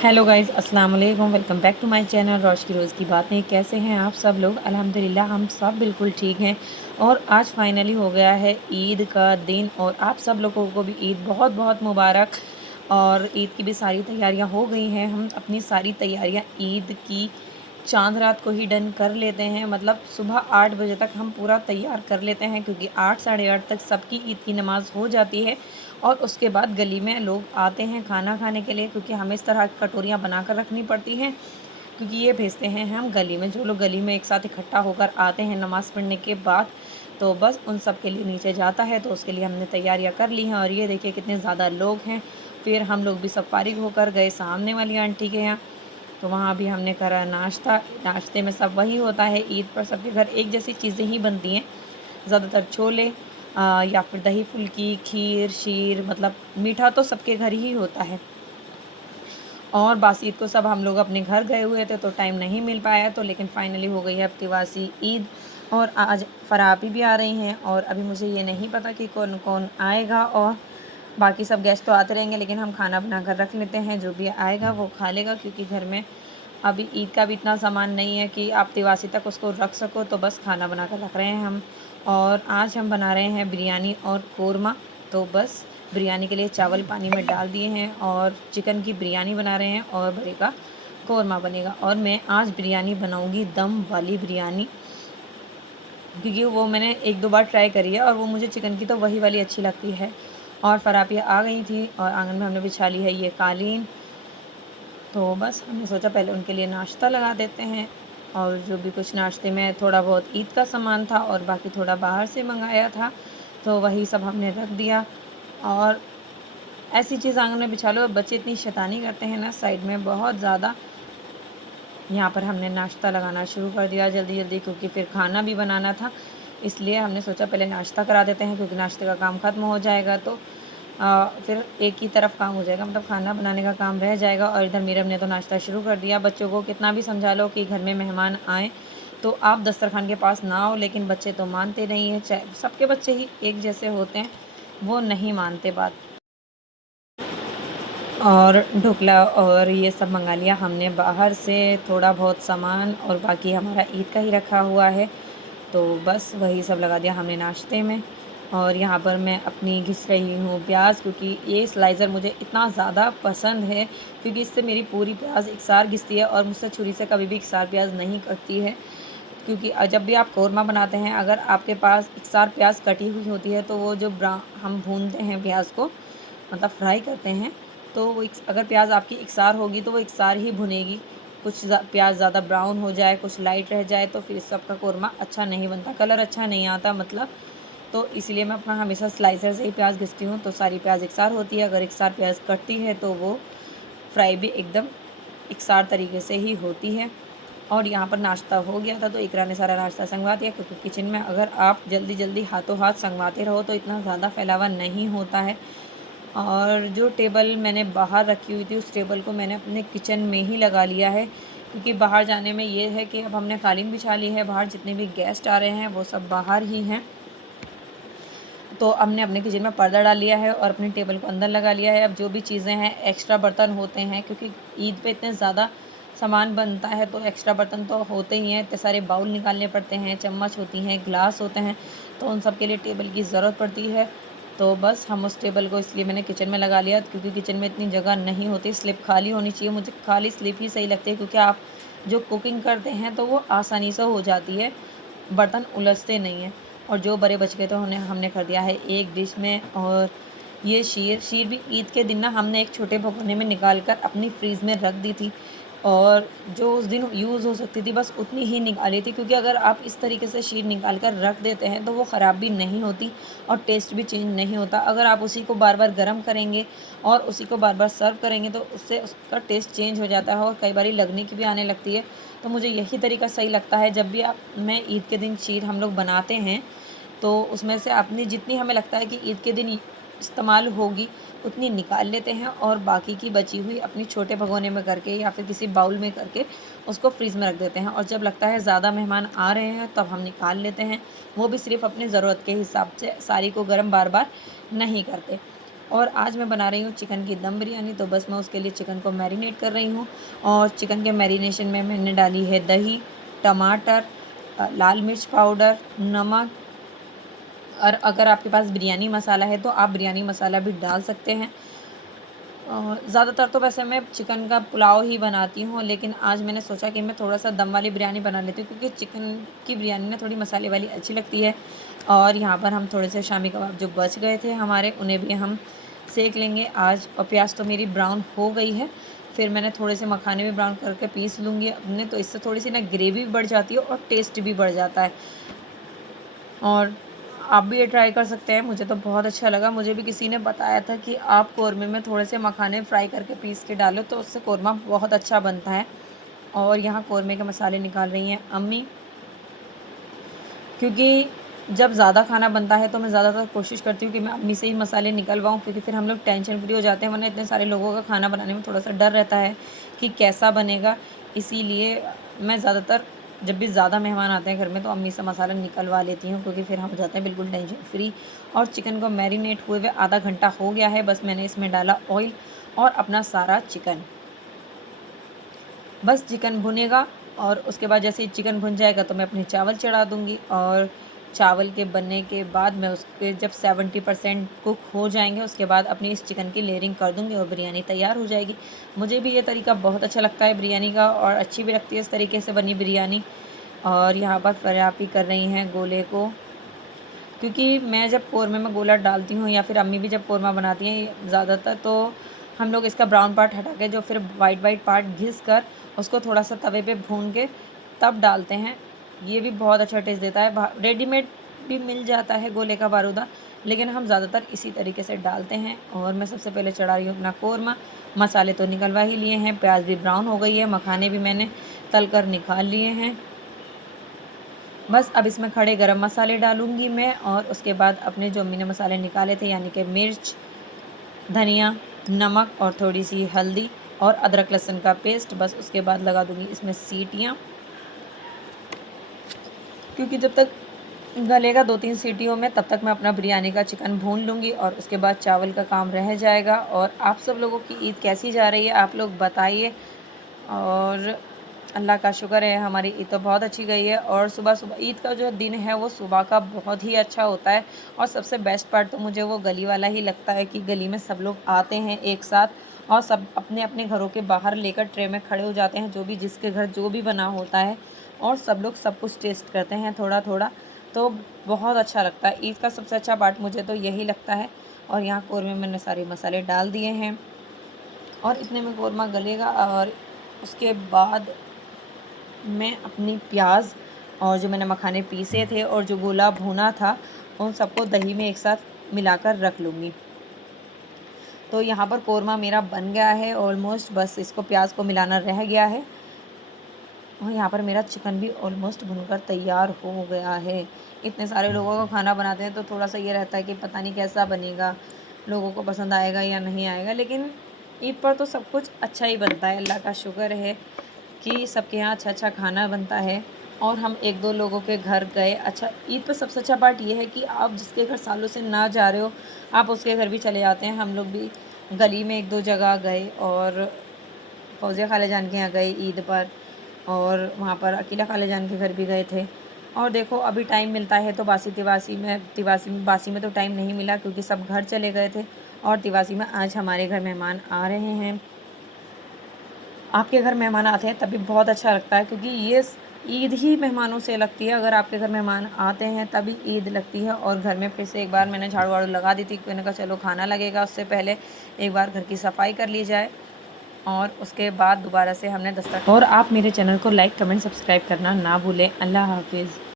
Hello guys, अस्सलाम वालेकुम। Welcome back to my channel रोश की रोज़ की बातें। कैसे हैं आप सब लोग? अल्हम्दुलिल्लाह हम सब बिल्कुल ठीक हैं। और आज फाइनली हो गया है ईद का दिन और आप सब लोगों को भी ईद बहुत बहुत मुबारक। और ईद की भी सारी तैयारियां हो गई हैं। हम अपनी सारी तैयारियां ईद की चांद रात को ही डन कर लेते हैं, मतलब सुबह 8 बजे तक हम पूरा तैयार कर लेते हैं, क्योंकि 8 साढ़े 8 तक सबकी ईद की नमाज़ हो जाती है। और उसके बाद गली में लोग आते हैं खाना खाने के लिए, क्योंकि हमें इस तरह की कटोरियाँ बना कर रखनी पड़ती हैं, क्योंकि ये भेजते हैं हम गली में। जो लोग गली में एक साथ इकट्ठा होकर आते हैं नमाज़ पढ़ने के बाद, तो बस उन सब के लिए नीचे जाता है। तो उसके लिए हमने तैयारियां कर ली हैं। और ये देखिए कितने ज़्यादा लोग हैं। फिर हम लोग भी सब फारिग होकर गए सामने वाली आंटी के यहाँ, तो वहाँ भी हमने करा नाश्ता। नाश्ते में सब वही होता है, ईद पर सबके घर एक जैसी चीज़ें ही बनती हैं, ज़्यादातर छोले या फिर दही फुल्की, खीर, शीर, मतलब मीठा तो सबके घर ही होता है। और बासी ईद को सब हम लोग अपने घर गए हुए थे, तो टाइम नहीं मिल पाया, तो लेकिन फ़ाइनली हो गई है अब तिवासी ईद। और आज फ़राबी भी आ रही हैं, और अभी मुझे ये नहीं पता कि कौन कौन आएगा। और बाकी सब गेस्ट तो आते रहेंगे, लेकिन हम खाना बना कर रख लेते हैं, जो भी आएगा वो खा लेगा, क्योंकि घर में अभी ईद का भी इतना सामान नहीं है कि आप तिवासी तक उसको रख सको। तो बस खाना बना कर रख रहे हैं हम। और आज हम बना रहे हैं बिरयानी और कोरमा। तो बस बिरयानी के लिए चावल पानी में डाल दिए हैं, और चिकन की बिरयानी बना रहे हैं, और बड़े का कोरमा बनेगा। और मैं आज बिरयानी बनाऊंगी दम वाली बिरयानी, क्योंकि वो मैंने एक दो बार ट्राई करी है, और वो मुझे चिकन की तो वही वाली अच्छी लगती है। और फ़रापिया आ गई थी, और आंगन में हमने बिछा ली है ये कालीन। तो बस हमने सोचा पहले उनके लिए नाश्ता लगा देते हैं। और जो भी कुछ नाश्ते में थोड़ा बहुत ईद का सामान था, और बाकी थोड़ा बाहर से मंगाया था, तो वही सब हमने रख दिया। और ऐसी चीज़ आंगन में बिछा लो, बच्चे इतनी शैतानी करते हैं ना साइड में बहुत ज़्यादा। यहाँ पर हमने नाश्ता लगाना शुरू कर दिया जल्दी जल्दी, क्योंकि फिर खाना भी बनाना था। इसलिए हमने सोचा पहले नाश्ता करा देते हैं, क्योंकि नाश्ते का काम ख़त्म हो जाएगा तो फिर एक ही तरफ काम हो जाएगा, मतलब खाना बनाने का काम रह जाएगा। और इधर मीरम ने तो नाश्ता शुरू कर दिया। बच्चों को कितना भी समझा लो कि घर में मेहमान आए तो आप दस्तरखान के पास ना आओ, लेकिन बच्चे तो मानते नहीं हैं। चाहे सबके बच्चे ही एक जैसे होते हैं, वो नहीं मानते बात। और ढोकला और ये सब मंगा लिया हमने बाहर से, थोड़ा बहुत सामान, और बाकी हमारा ईद का ही रखा हुआ है। तो बस वही सब लगा दिया हमने नाश्ते में। और यहाँ पर मैं अपनी घिस रही हूँ प्याज, क्योंकि ये स्लाइज़र मुझे इतना ज़्यादा पसंद है, क्योंकि इससे मेरी पूरी प्याज एकसार घिसती है, और मुझसे छुरी से कभी भी एकसार प्याज नहीं कटती है। क्योंकि जब भी आप कौरमा बनाते हैं, अगर आपके पास एकसार प्याज कटी हुई होती है, तो वो जो हम भूनते हैं प्याज को, मतलब फ्राई करते हैं, तो वो अगर प्याज आपकी एकसार होगी तो वो एकसार ही भुनेगी। कुछ प्याज ज़्यादा ब्राउन हो जाए, कुछ लाइट रह जाए, तो फिर इस सब का कौरमा अच्छा नहीं बनता, कलर अच्छा नहीं आता मतलब। तो इसलिए मैं अपना हमेशा स्लाइसर से ही प्याज घिसती हूँ, तो सारी प्याज एकसार होती है। अगर एकसार प्याज कटती है तो वो फ्राई भी एकदम एकसार तरीके से ही होती है। और यहाँ पर नाश्ता हो गया था, तो इकरा ने सारा नाश्ता संगवा दिया, क्योंकि किचन में अगर आप जल्दी जल्दी हाथों हाथ संगवाते रहो तो इतना ज़्यादा फैलावा नहीं होता है। और जो टेबल मैंने बाहर रखी हुई थी, उस टेबल को मैंने अपने किचन में ही लगा लिया है, क्योंकि बाहर जाने में ये है कि अब हमने कालीन बिछा ली है, बाहर जितने भी गेस्ट आ रहे हैं वो सब बाहर ही हैं। तो हमने अपने किचन में पर्दा डाल लिया है, और अपने टेबल को अंदर लगा लिया है। अब जो भी चीज़ें हैं, एक्स्ट्रा बर्तन होते हैं, क्योंकि ईद पे इतने ज़्यादा सामान बनता है, तो एक्स्ट्रा बर्तन तो होते ही हैं। इतने सारे बाउल निकालने पड़ते हैं, चम्मच होती हैं, ग्लास होते हैं, तो उन सब के लिए टेबल की ज़रूरत पड़ती है। तो बस हम उस टेबल को इसलिए मैंने किचन में लगा लिया, क्योंकि किचन में इतनी जगह नहीं होती, स्लिप खाली होनी चाहिए। मुझे खाली स्लिप ही सही लगती है, क्योंकि आप जो कुकिंग करते हैं तो वो आसानी से हो जाती है, बर्तन उलझते नहीं हैं। और जो बड़े बच गए तो हमने कर दिया है एक डिश में। और ये शीर भी ईद के दिन ना हमने एक छोटे भगोने में निकाल कर अपनी फ्रीज़ में रख दी थी, और जो उस दिन यूज़ हो सकती थी बस उतनी ही निकाली थी, क्योंकि अगर आप इस तरीके से शीर निकाल कर रख देते हैं तो वो ख़राब भी नहीं होती, और टेस्ट भी चेंज नहीं होता। अगर आप उसी को बार बार गर्म करेंगे और उसी को बार बार सर्व करेंगे, तो उससे उसका टेस्ट चेंज हो जाता है, और कई बार लगने की भी आने लगती है। तो मुझे यही तरीका सही लगता है। जब भी मैं ईद के दिन शीर हम लोग बनाते हैं, तो उसमें से अपनी जितनी हमें लगता है कि ईद के दिन इस्तेमाल होगी, उतनी निकाल लेते हैं, और बाकी की बची हुई अपनी छोटे भगोने में करके या फिर किसी बाउल में करके उसको फ्रीज़ में रख देते हैं। और जब लगता है ज़्यादा मेहमान आ रहे हैं तब हम निकाल लेते हैं, वो भी सिर्फ अपनी ज़रूरत के हिसाब से, सारी को गर्म बार बार नहीं करते। और आज मैं बना रही हूँ चिकन की दम बिरयानी। तो बस मैं उसके लिए चिकन को मैरिनेट कर रही हूँ। और चिकन के मैरिनेशन में मैंने डाली है दही, टमाटर, लाल मिर्च पाउडर, नमक, और अगर आपके पास बिरयानी मसाला है तो आप बिरयानी मसाला भी डाल सकते हैं। ज़्यादातर तो वैसे मैं चिकन का पुलाव ही बनाती हूँ, लेकिन आज मैंने सोचा कि मैं थोड़ा सा दम वाली बिरयानी बना लेती हूँ, क्योंकि चिकन की बिरयानी ना थोड़ी मसाले वाली अच्छी लगती है। और यहाँ पर हम थोड़े से शामी कबाब जो बच गए थे हमारे, उन्हें भी हम सेक लेंगे आज। और प्याज तो मेरी ब्राउन हो गई है। फिर मैंने थोड़े से मखाने भी ब्राउन करके पीस लूँगी अपने, तो इससे थोड़ी सी ना ग्रेवी भी बढ़ जाती है और टेस्ट भी बढ़ जाता है। और आप भी ये ट्राई कर सकते हैं, मुझे तो बहुत अच्छा लगा। मुझे भी किसी ने बताया था कि आप कौरमे में थोड़े से मखाने फ्राई करके पीस के डालो तो उससे कौरमा बहुत अच्छा बनता है। और यहाँ कौरमे के मसाले निकाल रही हैं अम्मी, क्योंकि जब ज़्यादा खाना बनता है तो मैं ज़्यादातर कोशिश करती हूँ कि मैं अम्मी से ही मसाले निकलवाऊँ, क्योंकि फिर हम लोग टेंशन फ्री हो जाते हैं। वरना इतने सारे लोगों का खाना बनाने में थोड़ा सा डर रहता है कि कैसा बनेगा। इसीलिए मैं ज़्यादातर जब भी ज़्यादा मेहमान आते हैं घर में तो अम्मी से मसाला निकलवा लेती हूँ, क्योंकि फिर हम हो जाते हैं बिल्कुल टेंशन फ्री। और चिकन को मैरिनेट हुए हुए आधा घंटा हो गया है। बस मैंने इसमें डाला ऑयल और अपना सारा चिकन। बस चिकन भुनेगा और उसके बाद जैसे ही चिकन भुन जाएगा तो मैं अपने चावल चढ़ा दूँगी। और चावल के बनने के बाद मैं उसके जब 70% कुक हो जाएंगे उसके बाद अपनी इस चिकन की लेयरिंग कर दूँगी और बिरयानी तैयार हो जाएगी। मुझे भी ये तरीका बहुत अच्छा लगता है बिरयानी का, और अच्छी भी लगती है इस तरीके से बनी बिरयानी। और यहाँ पर फरापी कर रही हैं गोले को, क्योंकि मैं जब कौरमे में गोला डालती हूँ या फिर अम्मी भी जब कौरमा बनाती हैं ज़्यादातर, तो हम लोग इसका ब्राउन पार्ट हटा के जो फिर वाइट पार्ट घिस कर उसको थोड़ा सा तवे पे भून के तब डालते हैं। ये भी बहुत अच्छा टेस्ट देता है। रेडीमेड भी मिल जाता है गोले का बारूदा, लेकिन हम ज़्यादातर इसी तरीके से डालते हैं। और मैं सबसे पहले चढ़ा रही हूँ अपना कौरमा। मसाले तो निकलवा ही लिए हैं, प्याज भी ब्राउन हो गई है, मखाने भी मैंने तल कर निकाल लिए हैं। बस अब इसमें खड़े गरम मसाले डालूँगी मैं, और उसके बाद अपने जो मैंने मसाले निकाले थे यानी कि मिर्च, धनिया, नमक और थोड़ी सी हल्दी और अदरक लहसुन का पेस्ट। बस उसके बाद लगा दूँगी इसमें सीटियाँ, क्योंकि जब तक गलेगा 2-3 सीटियों में तब तक मैं अपना बिरयानी का चिकन भून लूँगी और उसके बाद चावल का काम रह जाएगा। और आप सब लोगों की ईद कैसी जा रही है आप लोग बताइए। और अल्लाह का शुक्र है हमारी ईद तो बहुत अच्छी गई है। और सुबह ईद का जो दिन है वो सुबह का बहुत ही अच्छा होता है। और सबसे बेस्ट पार्ट तो मुझे वो गली वाला ही लगता है कि गली में सब लोग आते हैं एक साथ और सब अपने अपने घरों के बाहर लेकर ट्रे में खड़े हो जाते हैं, जो भी जिसके घर जो भी बना होता है, और सब लोग सब कुछ टेस्ट करते हैं थोड़ा थोड़ा। तो बहुत अच्छा लगता है। ईद का सबसे अच्छा पार्ट मुझे तो यही लगता है। और यहाँ कौरमे में मैंने सारे मसाले डाल दिए हैं और इतने में कौरमा गलेगा। और उसके बाद मैं अपनी प्याज और जो मैंने मखाने पीसे थे और जो गोला भुना था उन सबको दही में एक साथ मिलाकर रख लूँगी। तो यहाँ पर कौरमा मेरा बन गया है ऑलमोस्ट, बस इसको प्याज को मिलाना रह गया है। और यहाँ पर मेरा चिकन भी ऑलमोस्ट भुनकर तैयार हो गया है। इतने सारे लोगों का खाना बनाते हैं तो थोड़ा सा ये रहता है कि पता नहीं कैसा बनेगा, लोगों को पसंद आएगा या नहीं आएगा। लेकिन ईद पर तो सब कुछ अच्छा ही बनता है। अल्लाह का शुक्र है कि सबके यहाँ अच्छा अच्छा खाना बनता है। और हम 1-2 लोगों के घर गए। अच्छा, ईद पर सबसे अच्छा पार्ट ये है कि आप जिसके घर सालों से ना जा रहे हो आप उसके घर भी चले जाते हैं। हम लोग भी गली में 1-2 जगह गए और फौजिया खाला जान के यहाँ गए ईद पर, और वहाँ पर अकीला खाला जान के घर भी गए थे। और देखो अभी टाइम मिलता है तो बासी में तो टाइम नहीं मिला क्योंकि सब घर चले गए थे। और तिवासी में आज हमारे घर मेहमान आ रहे हैं। आपके घर मेहमान आते हैं तभी बहुत अच्छा लगता है, क्योंकि ये ईद ही मेहमानों से लगती है। अगर आपके घर मेहमान आते हैं तभी ईद लगती है। और घर में फिर से एक बार मैंने झाड़ू वाड़ू लगा दी थी, मैंने कहा चलो खाना लगेगा, उससे पहले एक बार घर की सफाई कर ली जाए। और उसके बाद दोबारा से हमने दस्तरखान। और आप मेरे चैनल को लाइक, कमेंट, सब्सक्राइब करना ना भूलें। अल्लाह हाफिज़।